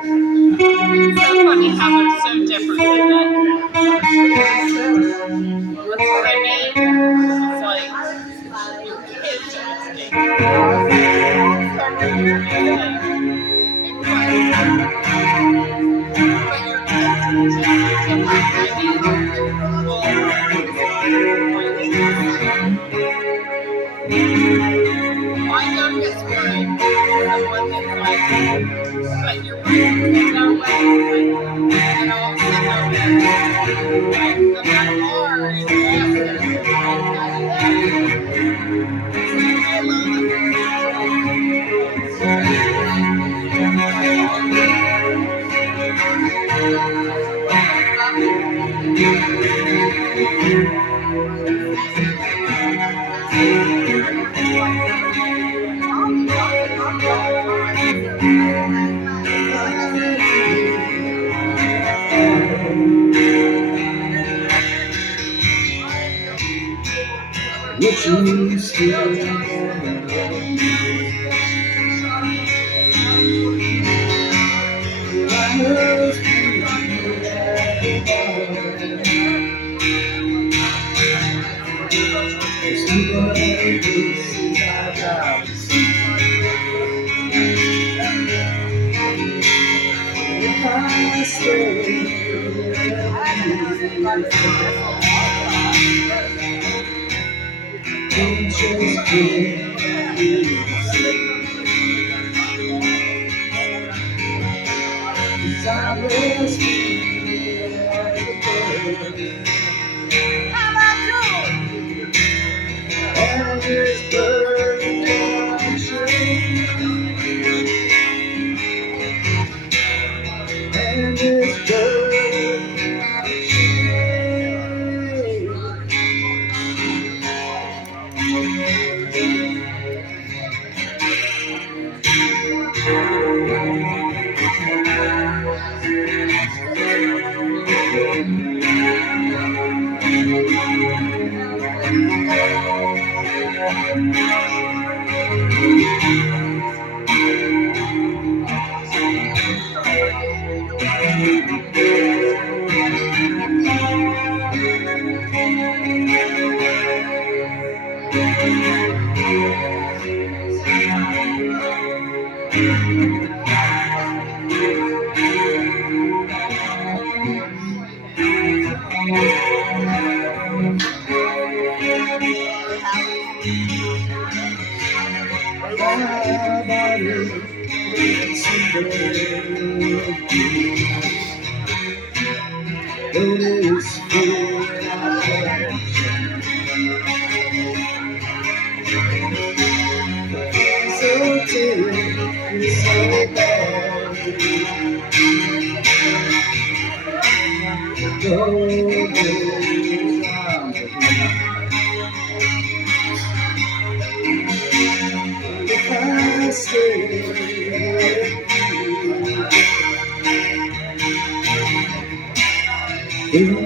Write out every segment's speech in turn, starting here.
It's so funny how they're so different, isn't it? That's what I mean. It's like your kids are my youngest one is the one that's like, but you're right, no way, and all of a sudden they're like, the car is What you still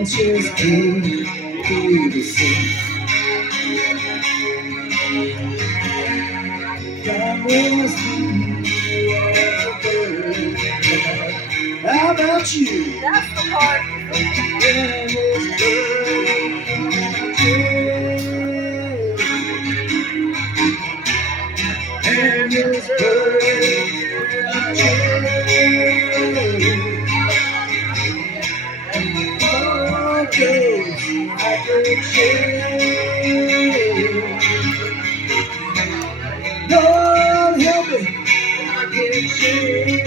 inches deep through the sea. That was how about you? That's the part. And this bird I could share. Lord help me, I can't share.